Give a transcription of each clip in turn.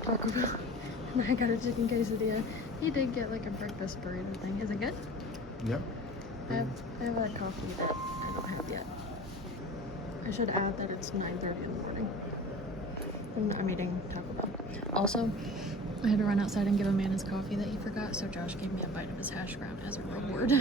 at Taco Bell. And I got a chicken quesadilla. He did get like a breakfast burrito thing. Is it good? Yep. I have a coffee that I don't have yet. I should add that it's 9:30 in the morning. And I'm eating Taco Bell. Also, I had to run outside and give a man his coffee that he forgot, so Josh gave me a bite of his hash brown as a reward.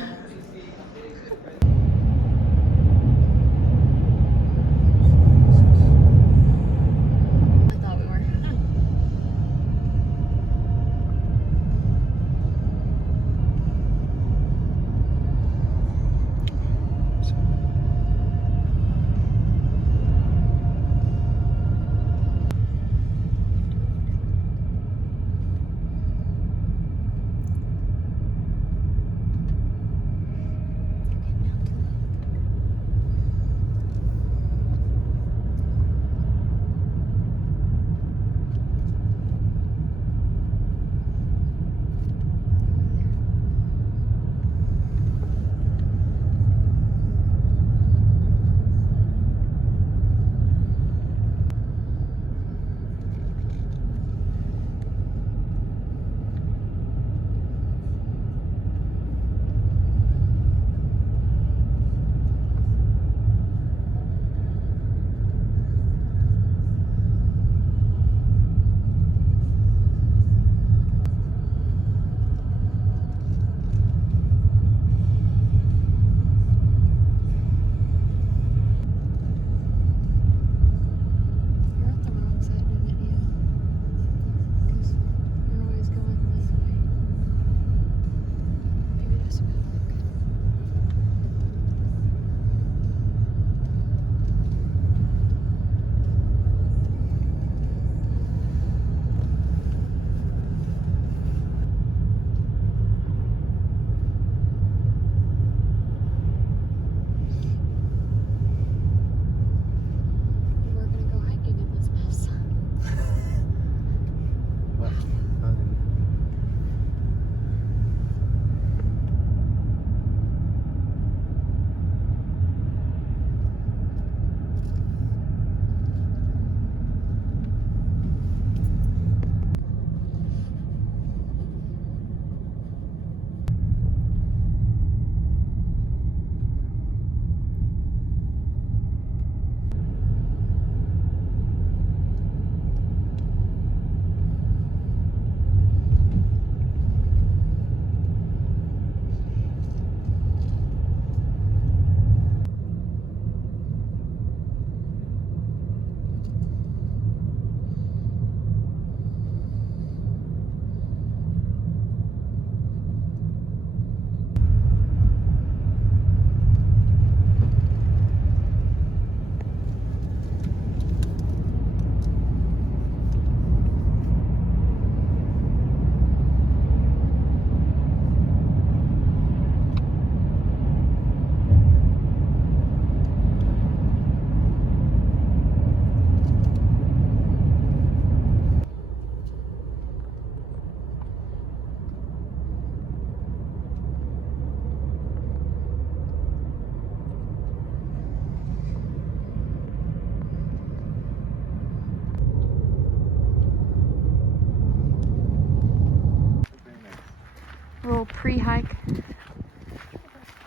Little pre-hike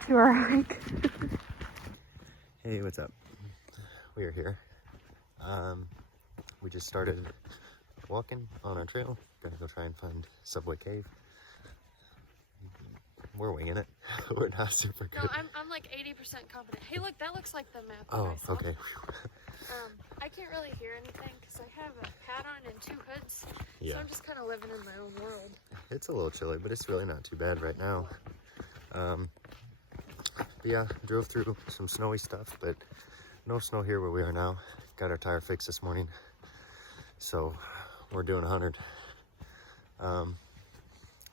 to our hike. Hey, what's up? We are here. We just started walking on our trail. Gonna go try and find Subway Cave. We're winging it. We're not super good. No, I'm like 80% confident. Hey, look, that looks like the map that Oh, I saw. okay. I can't really hear anything because I have a hat on and 2 hoods. Yeah. So I'm just kind of living in my own world. It's a little chilly, but it's really not too bad right now. Yeah, drove through some snowy stuff, but no snow here where we are now. Got our tire fixed this morning, so we're doing 100.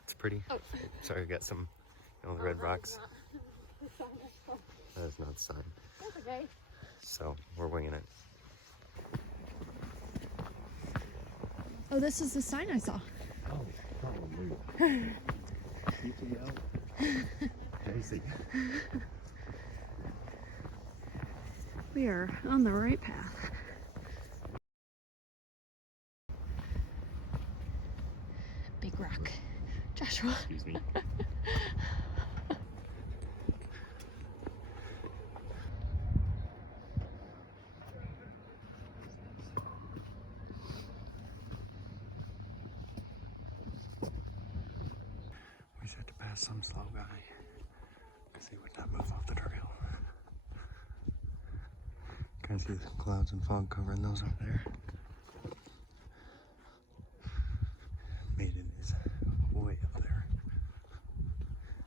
It's pretty. Oh. Sorry, I got some, the red rocks. That is not the sign. That's okay. So we're winging it. Oh, this is the sign I saw. Oh, hallelujah. Daisy. We are on the right path. rock. Joshua. Excuse me. We just had to pass some slow guy because he would not move off the trail. Can you see the clouds and fog covering those over there? Maiden is way up there.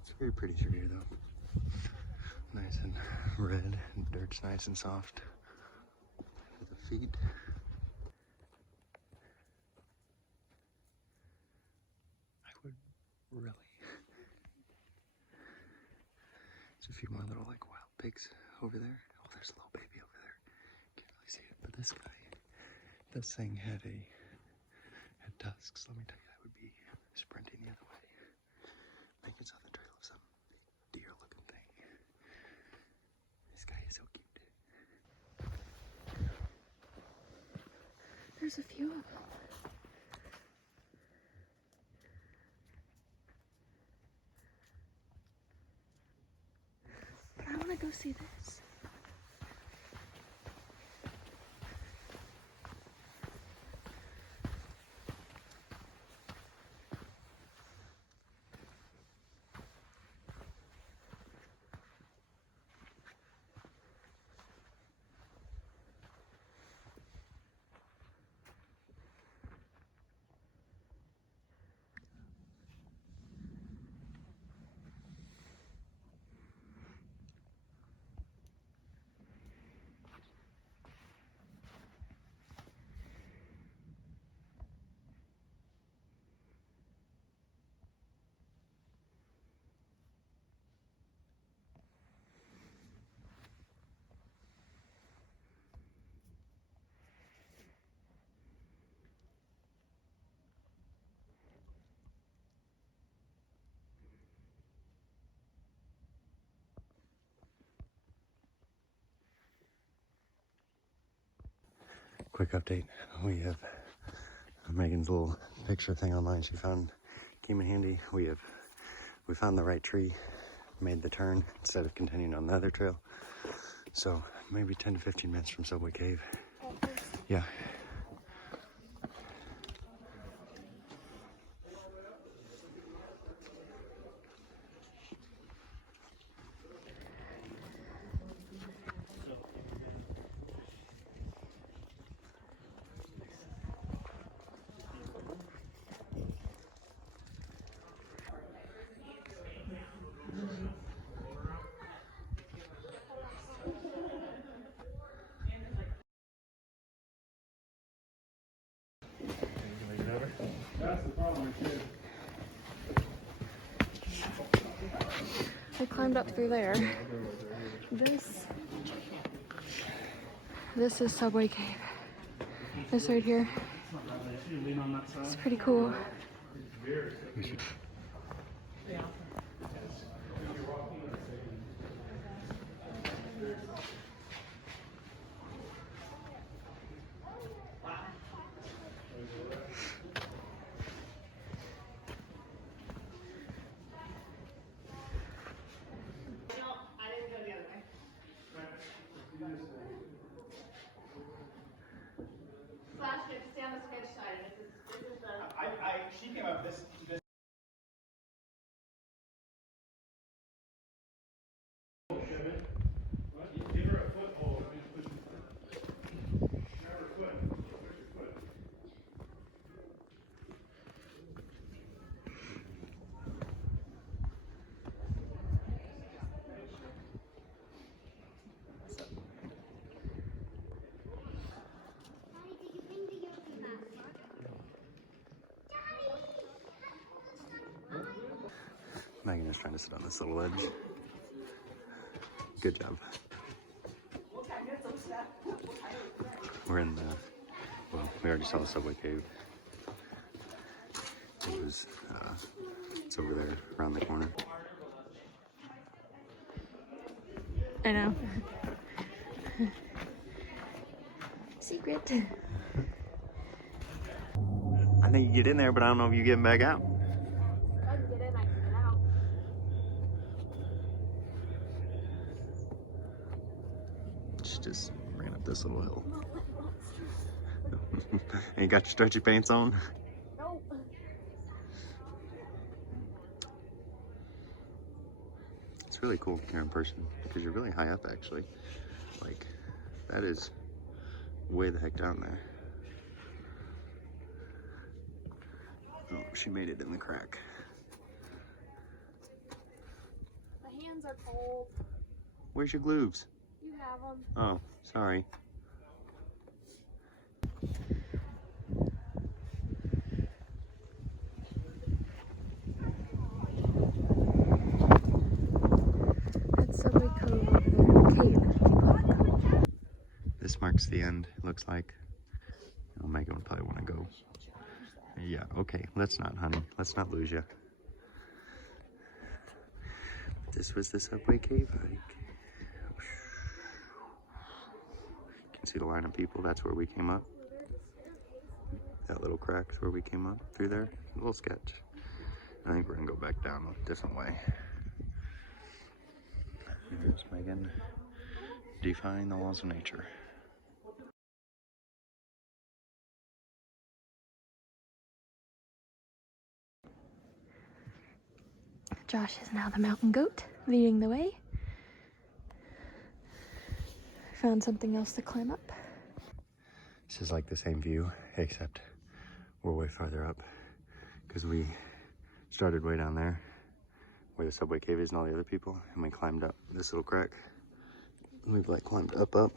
It's very pretty through here though. Nice and red, and dirt's nice and soft for the feet. I would really. There's a few more little like wild pigs over there. Oh, there's a little baby over there. Can't really see it, but this guy, this thing had tusks. Let me tell you, I would be sprinting the other way. Think it's on the trail of some big deer-looking thing. This guy is so cute. There's a few of them. But I want to go see this. Quick update. We have Megan's little picture thing online. She came in handy. We found the right tree, made the turn instead of continuing on the other trail. So maybe 10 to 15 minutes from Subway Cave. Yeah. That's the problem, kid. I climbed up through there. This is Subway Cave. This right here. It's pretty cool. She came up this. Give her a foothold. Grab her foot. Push your foot. Megan is trying to sit on this little ledge. Good job. We're in the, well, we already saw the Subway Cave. It's over there, around the corner. I know. Secret. I think you get in there, but I don't know if you get back out. just ran up this little hill. And you got your stretchy pants on? Nope. It's really cool here in person because you're really high up actually. Like, that is way the heck down there. Oh, she made it in the crack. My hands are cold. Where's your gloves? You have them. Oh, sorry. That's Subway Cove over there. Cave. This marks the end, it looks like. Oh, Megan would probably want to go. Yeah, okay, let's not, honey. Let's not lose you. This was the Subway Cave hike. You can see the line of people. That's where we came up. That little crack's where we came up through there. A little sketch. I think we're gonna go back down a different way. Here's Megan defying the laws of nature. Josh is now the mountain goat, leading the way. Found something else to climb up. This is like the same view, except we're way farther up because we started way down there where the Subway Cave is and all the other people, and we climbed up this little crack. We've like climbed up, and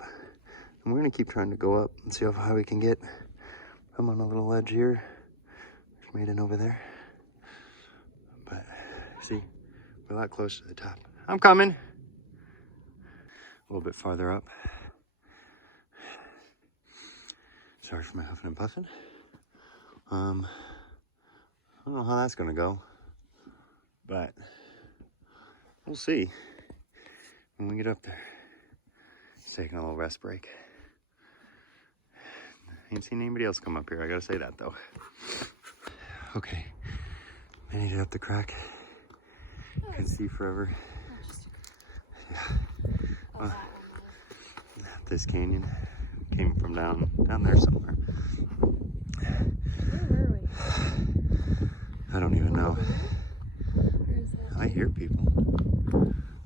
we're gonna keep trying to go up and see how high we can get. I'm on a little ledge here. Just made it over there. But see, we're a lot closer to the top. I'm coming. A little bit farther up. Sorry for my huffing and puffing. I don't know how that's gonna go, but we'll see when we get up there. Just taking a little rest break. Ain't seen anybody else come up here, I gotta say that though. Okay, made it up the crack. Can see forever. Yeah. This canyon came from down there somewhere. Where were we? I don't even know. Where is that? I hear people.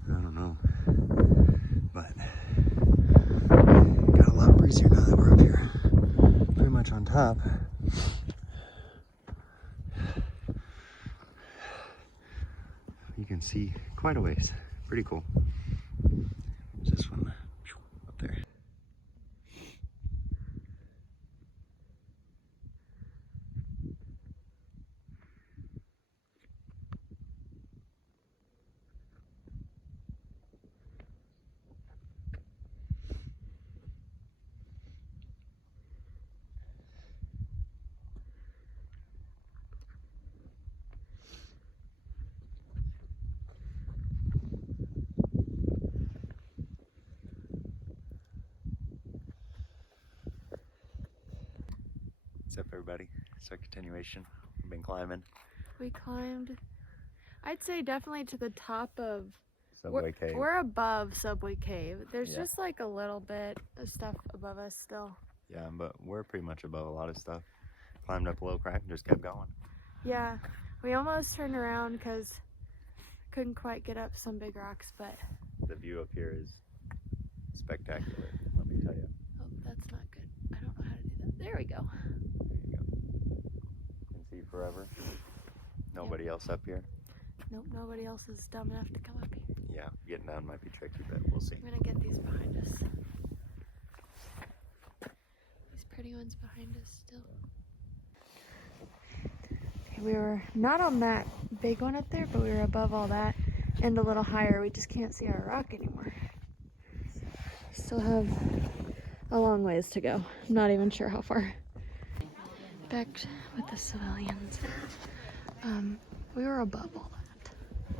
I don't know. But got a lot breezier now that we're up here. Pretty much on top. You can see quite a ways. Pretty cool. There's this one up there. What's up, everybody? It's our continuation. We've been climbing We climbed, I'd say definitely to the top of Subway Cave. We're above Subway Cave. There's Yeah. just like a little bit of stuff above us still. Yeah, but we're pretty much above a lot of stuff. Climbed up a little crack and just kept going. Yeah, we almost turned around because couldn't quite get up some big rocks, but The view up here is spectacular, let me tell you. oh, that's not good. I don't know how to do that. There we go. There you go. You can see forever. Nobody else up here. Nope, nobody else is dumb enough to come up here. Yeah, getting down might be tricky, but we'll see. I'm gonna get these behind us. These pretty ones behind us still. Okay, we were not on that big one up there, but we were above all that and a little higher. We just can't see our rock anymore. Still have a long ways to go. I'm not even sure how far. Back with the civilians. We were above all that.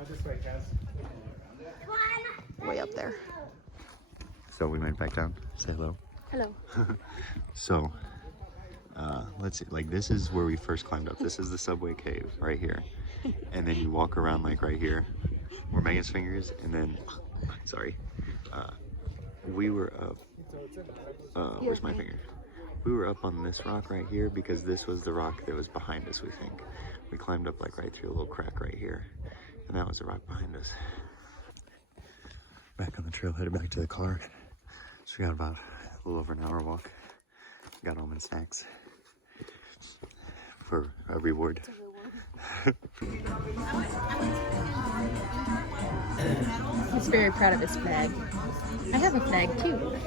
This way, Kaz. Way up there. So we made it back down. Say hello. Hello. So, let's see. Like, this is where we first climbed up. This is the Subway Cave right here. And then you walk around like right here, where Megan's finger is, and then, sorry, we were up, where's my finger? We were up on this rock right here because this was the rock that was behind us, we think. We climbed up like right through a little crack right here, and that was the rock behind us. Back on the trail, headed back to the car. So we got about a little over an hour walk. Got home and snacks for a reward. He's very proud of his flag. I have a flag too.